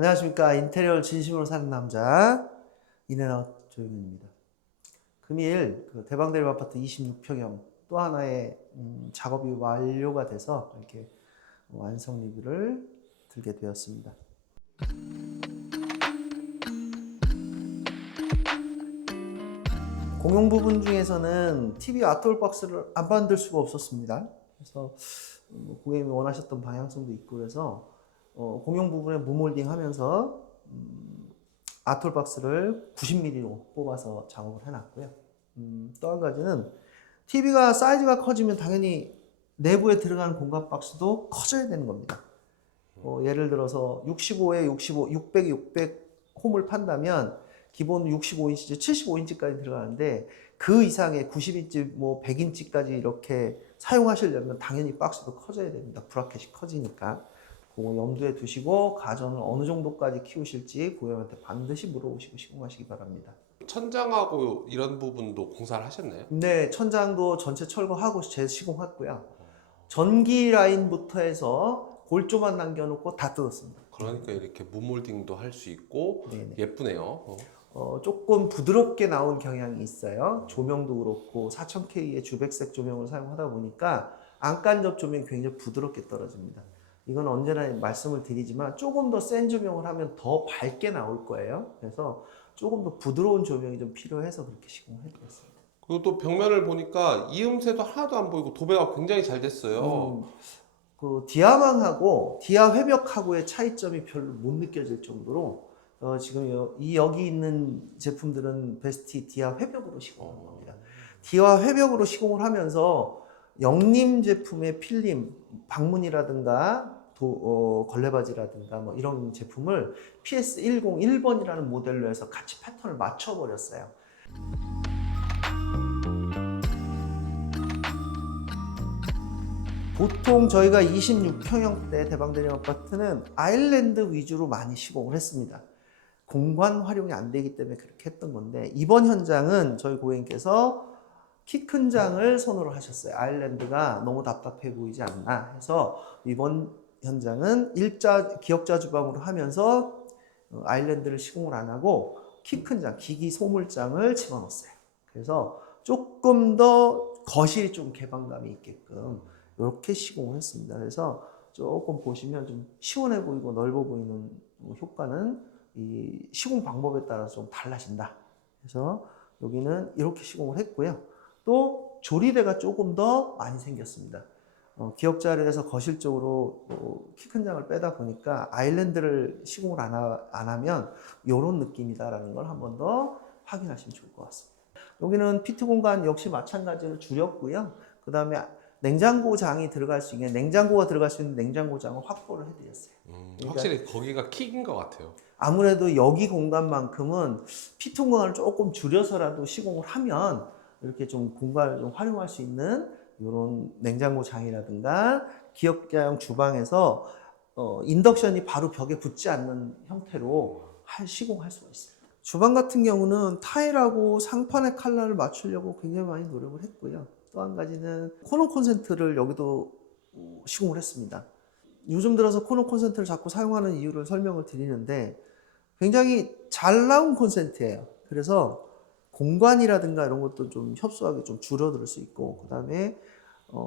안녕하십니까. 인테리어를 진심으로 사는 남자 인앤아웃 조현민입니다. 금일 대방대림 아파트 26평형 또 하나의 작업이 완료가 돼서 이렇게 완성 리뷰를 들게 되었습니다. 공용 부분 중에서는 TV 아트홀 박스를 안 만들 수가 없었습니다. 그래서 고객님이 원하셨던 방향성도 있고 그래서 공용 부분에 무몰딩 하면서 아트홀 박스를 90mm로 뽑아서 작업을 해놨고요. 또 한 가지는 TV가 사이즈가 커지면 당연히 내부에 들어가는 공간 박스도 커져야 되는 겁니다. 예를 들어서 65에 65, 600에 600 홈을 판다면 기본 65인치, 75인치까지 들어가는데 그 이상의 90인치, 100인치까지 이렇게 사용하시려면 당연히 박스도 커져야 됩니다. 브라켓이 커지니까. 그거 염두에 두시고 가전을 어느 정도까지 키우실지 고객님한테 반드시 물어보시고 시공하시기 바랍니다. 천장하고 이런 부분도 공사를 하셨나요? 네, 천장도 전체 철거하고 재시공했고요. 전기 라인부터 해서 골조만 남겨놓고 다 뜯었습니다. 그러니까 이렇게 무몰딩도 할 수 있고 네네. 예쁘네요. 조금 부드럽게 나온 경향이 있어요. 조명도 그렇고 4000K의 주백색 조명을 사용하다 보니까 안간접 조명이 굉장히 부드럽게 떨어집니다. 이건 언제나 말씀을 드리지만 조금 더 센 조명을 하면 더 밝게 나올 거예요. 그래서 조금 더 부드러운 조명이 좀 필요해서 그렇게 시공을 해드렸습니다. 그리고 또 벽면을 보니까 이음새도 하나도 안 보이고 도배가 굉장히 잘 됐어요. 디아망하고 디아 회벽하고의 차이점이 별로 못 느껴질 정도로 지금 여기 있는 제품들은 베스티 디아 회벽으로 시공한 겁니다. 디아 회벽으로 시공을 하면서 영림 제품의 필름, 방문이라든가 걸레바지라든가 이런 제품을 PS101번이라는 모델로 해서 같이 패턴을 맞춰버렸어요. 보통 저희가 26평형대 대방대림 아파트는 아일랜드 위주로 많이 시공을 했습니다. 공간 활용이 안 되기 때문에 그렇게 했던 건데 이번 현장은 저희 고객님께서 키 큰 장을 선호를 하셨어요. 아일랜드가 너무 답답해 보이지 않나 해서 이번 현장은 기역자 주방으로 하면서 아일랜드를 시공을 안 하고 키 큰 장, 기기 소물장을 집어넣었어요. 그래서 조금 더 거실이 좀 개방감이 있게끔 이렇게 시공을 했습니다. 그래서 조금 보시면 좀 시원해 보이고 넓어 보이는 효과는 이 시공 방법에 따라서 좀 달라진다. 그래서 여기는 이렇게 시공을 했고요. 또 조리대가 조금 더 많이 생겼습니다. 기역자를 해서 거실 쪽으로 키 큰 장을 빼다 보니까 아일랜드를 시공을 안 하면 이런 느낌이다라는 걸 한 번 더 확인하시면 좋을 것 같습니다. 여기는 피트 공간 역시 마찬가지로 줄였고요. 그 다음에 냉장고장이 들어갈 수 있는 냉장고가 들어갈 수 있는 냉장고장을 확보를 해드렸어요. 그러니까 확실히 거기가 킥인 것 같아요. 아무래도 여기 공간만큼은 피트 공간을 조금 줄여서라도 시공을 하면 이렇게 좀 공간을 좀 활용할 수 있는 이런 냉장고장이라든가 기역자형 주방에서 인덕션이 바로 벽에 붙지 않는 형태로 시공할 수가 있어요. 주방 같은 경우는 타일하고 상판의 컬러를 맞추려고 굉장히 많이 노력을 했고요. 또 한 가지는 코너 콘센트를 여기도 시공을 했습니다. 요즘 들어서 코너 콘센트를 자꾸 사용하는 이유를 설명을 드리는데 굉장히 잘 나온 콘센트예요. 그래서 공간이라든가 이런 것도 좀 협소하게 좀 줄어들 수 있고, 그 다음에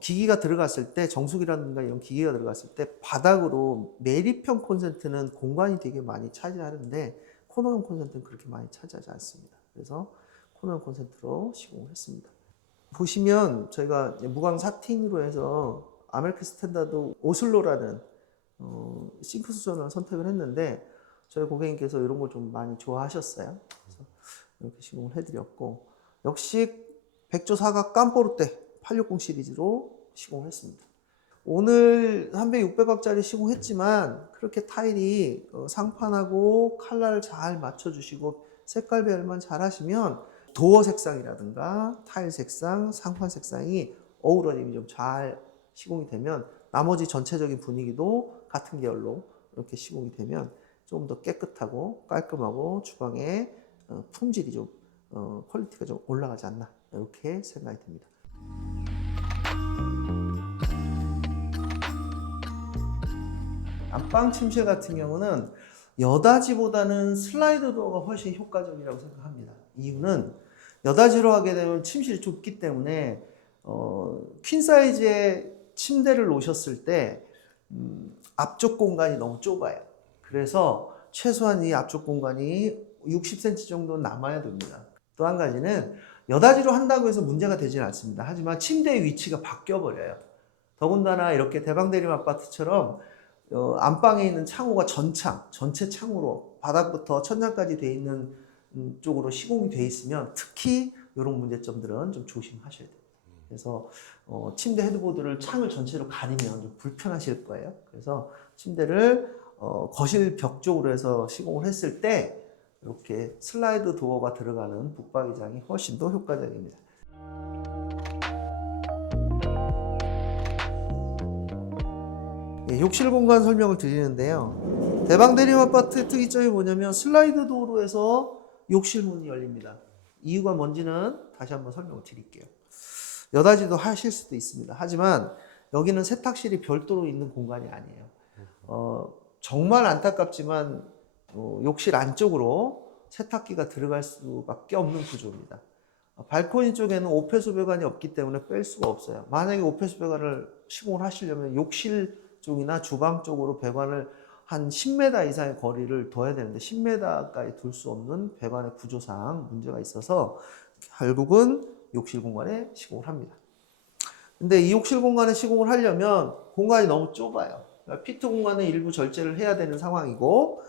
기기가 들어갔을 때, 정수기라든가 이런 기기가 들어갔을 때 바닥으로 매립형 콘센트는 공간이 되게 많이 차지하는데 코너형 콘센트는 그렇게 많이 차지하지 않습니다. 그래서 코너형 콘센트로 시공을 했습니다. 보시면 저희가 무광 사틴으로 해서 아메리칸 스탠다드 오슬로라는 싱크 수전을 선택을 했는데 저희 고객님께서 이런 걸 좀 많이 좋아하셨어요. 그래서 이렇게 시공을 해드렸고 역시 백조 사각 깜뽀르떼 860 시리즈로 시공을 했습니다. 오늘 300, 600각짜리 시공했지만 그렇게 타일이 상판하고 컬러를 잘 맞춰주시고 색깔 배열만 잘 하시면 도어 색상이라든가 타일 색상, 상판 색상이 어우러짐이 좀 잘 시공이 되면 나머지 전체적인 분위기도 같은 계열로 이렇게 시공이 되면 좀 더 깨끗하고 깔끔하고 주방의 품질이 좀 퀄리티가 좀 올라가지 않나 이렇게 생각이 듭니다. 안방 침실 같은 경우는 여다지보다는 슬라이드 도어가 훨씬 효과적이라고 생각합니다. 이유는 여다지로 하게 되면 침실이 좁기 때문에 퀸 사이즈의 침대를 놓으셨을 때 앞쪽 공간이 너무 좁아요. 그래서 최소한 이 앞쪽 공간이 60cm 정도 남아야 됩니다. 또 한 가지는 여다지로 한다고 해서 문제가 되지는 않습니다. 하지만 침대의 위치가 바뀌어 버려요. 더군다나 이렇게 대방대림 아파트처럼 안방에 있는 창호가 전창, 전체 창으로 바닥부터 천장까지 돼 있는 쪽으로 시공이 돼 있으면 특히 이런 문제점들은 좀 조심하셔야 돼요. 그래서 침대 헤드보드를 창을 전체로 가리면 좀 불편하실 거예요. 그래서 침대를 거실 벽 쪽으로 해서 시공을 했을 때 이렇게 슬라이드 도어가 들어가는 붙박이장이 훨씬 더 효과적입니다. 예, 욕실 공간 설명을 드리는데요. 대방대림 아파트의 특이점이 뭐냐면 슬라이드 도어로 해서 욕실 문이 열립니다. 이유가 뭔지는 다시 한번 설명을 드릴게요. 여다지도 하실 수도 있습니다. 하지만 여기는 세탁실이 별도로 있는 공간이 아니에요. 정말 안타깝지만 욕실 안쪽으로 세탁기가 들어갈 수밖에 없는 구조입니다. 발코니 쪽에는 오폐수 배관이 없기 때문에 뺄 수가 없어요. 만약에 오폐수 배관을 시공을 하시려면 욕실 쪽이나 주방 쪽으로 배관을 한 10m 이상의 거리를 둬야 되는데 10m까지 둘 수 없는 배관의 구조상 문제가 있어서 결국은 욕실 공간에 시공을 합니다. 근데 이 욕실 공간에 시공을 하려면 공간이 너무 좁아요. 그러니까 피트 공간은 일부 절제를 해야 되는 상황이고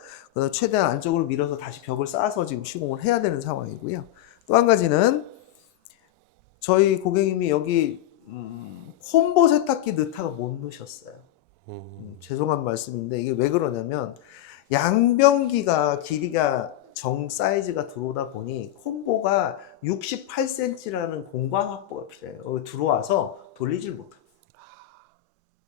최대한 안쪽으로 밀어서 다시 벽을 쌓아서 지금 시공을 해야 되는 상황이고요. 또 한 가지는 저희 고객님이 여기 콤보 세탁기 넣다가 못 넣으셨어요. 죄송한 말씀인데 이게 왜 그러냐면 양변기가 길이가 정 사이즈가 들어오다 보니 콤보가 68cm라는 공간 확보가 필요해요. 여기 들어와서 돌리질 못합니다.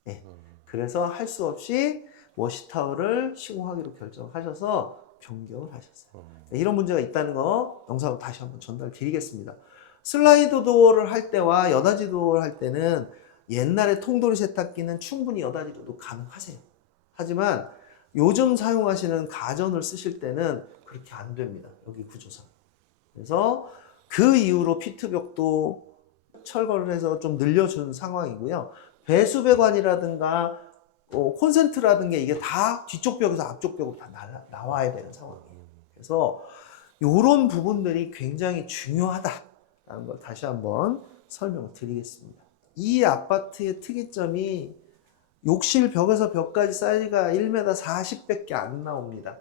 네. 그래서 할 수 없이 워시타워를 시공하기로 결정하셔서 변경을 하셨어요. 이런 문제가 있다는 거 영상으로 다시 한번 전달 드리겠습니다. 슬라이드 도어를 할 때와 여다지 도어를 할 때는 옛날에 통돌이 세탁기는 충분히 여다지로도 가능하세요. 하지만 요즘 사용하시는 가전을 쓰실 때는 그렇게 안 됩니다. 여기 구조상. 그래서 그 이후로 피트벽도 철거를 해서 좀 늘려준 상황이고요. 배수배관이라든가 콘센트라든가 이게 다 뒤쪽 벽에서 앞쪽 벽으로 다 나와야 되는 상황이에요. 그래서 이런 부분들이 굉장히 중요하다라는 걸 다시 한번 설명을 드리겠습니다. 이 아파트의 특이점이 욕실 벽에서 벽까지 사이즈가 1m 40밖에 안 나옵니다.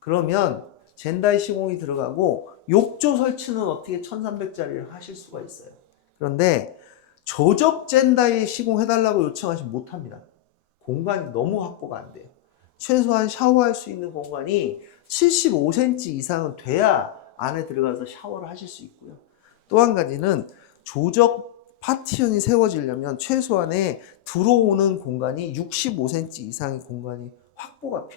그러면 젠다이 시공이 들어가고 욕조 설치는 어떻게 1300짜리를 하실 수가 있어요. 그런데 조적 젠다이 시공해달라고 요청하시면 못합니다. 공간이 너무 확보가 안 돼요. 최소한 샤워할 수 있는 공간이 75cm 이상은 돼야 안에 들어가서 샤워를 하실 수 있고요. 또 한 가지는 조적 파티션이 세워지려면 최소한의 들어오는 공간이 65cm 이상의 공간이 확보가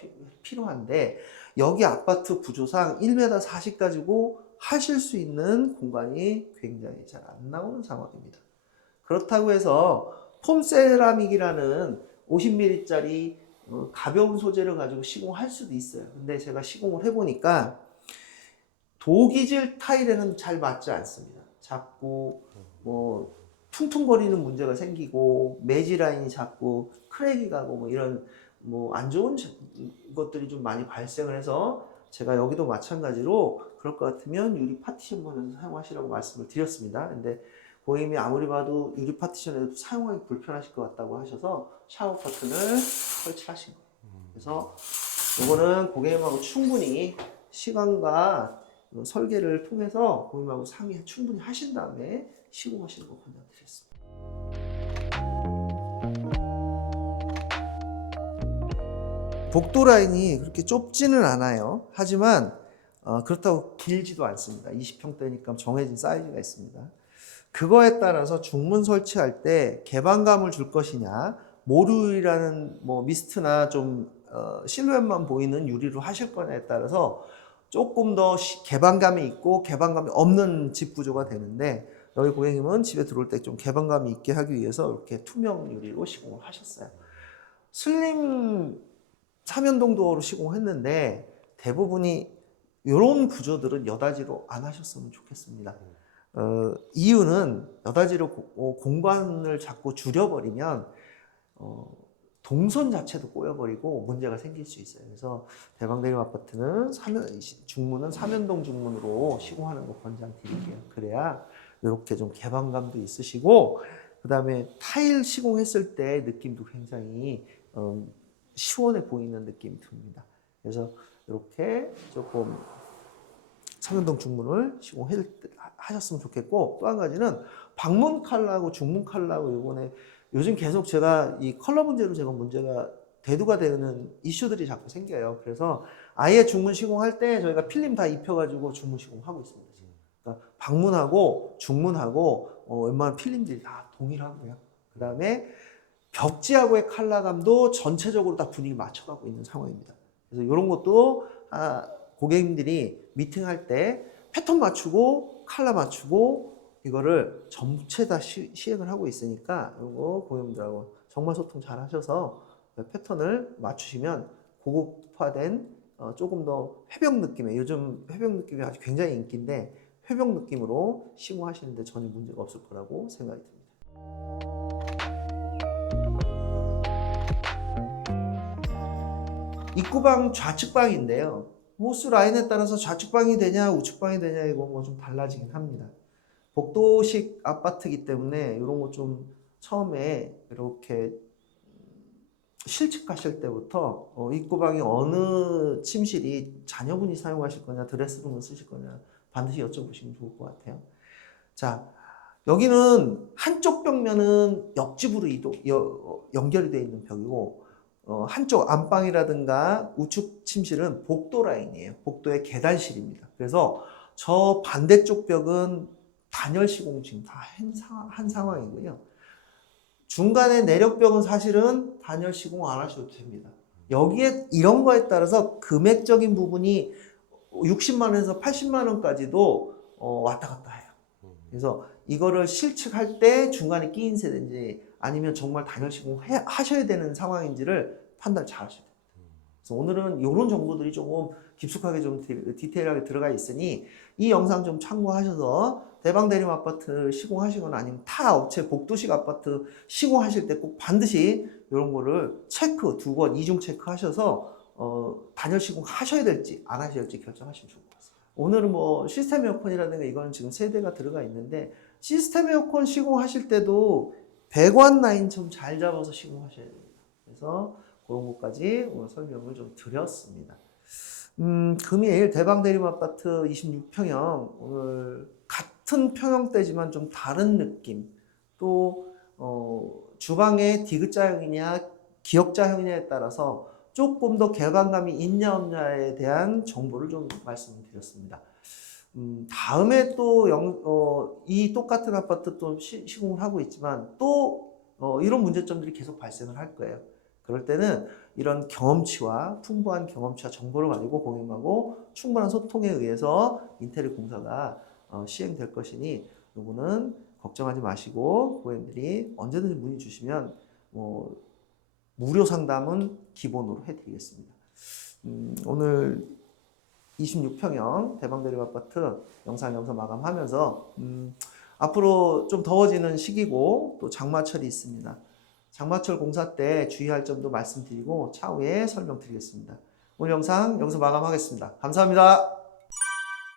필요한데 여기 아파트 구조상 1m 40 가지고 하실 수 있는 공간이 굉장히 잘 안 나오는 상황입니다. 그렇다고 해서 폼세라믹이라는 50mm짜리 가벼운 소재를 가지고 시공할 수도 있어요. 근데 제가 시공을 해보니까 도기질 타일에는 잘 맞지 않습니다. 자꾸 퉁퉁거리는 문제가 생기고 매지 라인이 자꾸 크랙이 가고 이런 안 좋은 것들이 좀 많이 발생을 해서 제가 여기도 마찬가지로 그럴 것 같으면 유리 파티션만을 사용하시라고 말씀을 드렸습니다. 근데 고객님이 아무리 봐도 유리 파티션에도 사용하기 불편하실 것 같다고 하셔서 샤워 커튼을 설치하신 거예요. 그래서 이거는 고객님하고 충분히 시간과 설계를 통해서 고객님하고 상의 충분히 하신 다음에 시공하시는 거 권장드리겠습니다. 복도 라인이 그렇게 좁지는 않아요. 하지만 그렇다고 길지도 않습니다. 20평대니까 정해진 사이즈가 있습니다. 그거에 따라서 중문 설치할 때 개방감을 줄 것이냐, 모루유리라는 미스트나 좀 실루엣만 보이는 유리로 하실 거냐에 따라서 조금 더 개방감이 있고 개방감이 없는 집 구조가 되는데 여기 고객님은 집에 들어올 때 좀 개방감이 있게 하기 위해서 이렇게 투명 유리로 시공을 하셨어요. 슬림 삼연동 도어로 시공했는데 대부분이 이런 구조들은 여다지로 안 하셨으면 좋겠습니다. 이유는 여다지로 공간을 자꾸 줄여버리면 동선 자체도 꼬여버리고 문제가 생길 수 있어요. 그래서 대방대림 아파트는 중문은 삼연동 중문으로 시공하는 거 권장드릴게요. 그래야 이렇게 좀 개방감도 있으시고, 그 다음에 타일 시공했을 때 느낌도 굉장히 시원해 보이는 느낌이 듭니다. 그래서 이렇게 조금 삼연동 중문을 시공하셨으면 좋겠고, 또 한 가지는 방문 컬러하고 중문 컬러하고 이번에 요즘 계속 제가 이 컬러 문제로 제가 문제가 대두가 되는 이슈들이 자꾸 생겨요. 그래서 아예 중문 시공할 때 저희가 필름 다 입혀가지고 중문 시공하고 있습니다. 지금. 그러니까 방문하고 중문하고 웬만한 필름들이 다 동일하고요. 그 다음에 벽지하고의 컬러감도 전체적으로 다 분위기 맞춰가고 있는 상황입니다. 그래서 이런 것도 고객님들이 미팅할 때 패턴 맞추고 컬러 맞추고 이거를 전체 다 시행을 하고 있으니까 이거 고객님들하고 정말 소통 잘 하셔서 패턴을 맞추시면 고급화된 조금 더 회벽 느낌의, 요즘 회벽 느낌이 아주 굉장히 인기인데 회벽 느낌으로 시공하시는데 전혀 문제가 없을 거라고 생각이 듭니다. 입구방 좌측방인데요. 호수 라인에 따라서 좌측방이 되냐 우측방이 되냐 이거 뭐 좀 달라지긴 합니다. 복도식 아파트이기 때문에 이런 거 좀 처음에 이렇게 실측하실 때부터 입구방이 어느 침실이 자녀분이 사용하실 거냐 드레스룸을 쓰실 거냐 반드시 여쭤보시면 좋을 것 같아요. 자, 여기는 한쪽 벽면은 옆집으로 연결이 되어 있는 벽이고 한쪽 안방이라든가 우측 침실은 복도 라인이에요. 복도의 계단실입니다. 그래서 저 반대쪽 벽은 단열 시공 지금 다 한 상황이고요. 중간에 내력벽은 사실은 단열 시공 안 하셔도 됩니다. 여기에 이런 거에 따라서 금액적인 부분이 60만 원에서 80만 원까지도 왔다 갔다 해요. 그래서 이거를 실측할 때 중간에 끼인 세대인지 아니면 정말 단열 시공 하셔야 되는 상황인지를 판단 잘 하셔야 됩니다. 그래서 오늘은 이런 정보들이 조금 깊숙하게 좀 디테일하게 들어가 있으니 이 영상 좀 참고하셔서 대방대림 아파트 시공하시거나 아니면 타 업체 복도식 아파트 시공하실 때 꼭 반드시 이런 거를 체크 2번 이중 체크 하셔서 단열 시공 하셔야 될지 안 하셔야 될지 결정하시면 좋을 것 같습니다. 오늘은 뭐 시스템 에어컨이라든가 이거는 지금 세대가 들어가 있는데 시스템 에어컨 시공하실 때도 배관 라인 좀 잘 잡아서 시공하셔야 됩니다. 그래서 그런 것까지 오늘 설명을 좀 드렸습니다. 금일 대방대림 아파트 26평형 오늘 같은 평형대지만 좀 다른 느낌, 또 주방의 디귿자형이냐 기역자형이냐에 따라서 조금 더 개방감이 있냐 없냐에 대한 정보를 좀 말씀드렸습니다. 다음에 또 이 똑같은 아파트 또 시공을 하고 있지만 또 이런 문제점들이 계속 발생을 할 거예요. 그럴 때는 이런 경험치와 풍부한 경험치와 정보를 가지고 고객님하고 충분한 소통에 의해서 인테리어 공사가 시행될 것이니 요거는 걱정하지 마시고 고객님들이 언제든지 문의 주시면 무료 상담은 기본으로 해드리겠습니다. 오늘 26평형 대방대림 아파트 영상 마감하면서 앞으로 좀 더워지는 시기고 또 장마철이 있습니다. 장마철 공사 때 주의할 점도 말씀드리고 차후에 설명드리겠습니다. 오늘 영상 여기서 마감하겠습니다. 감사합니다.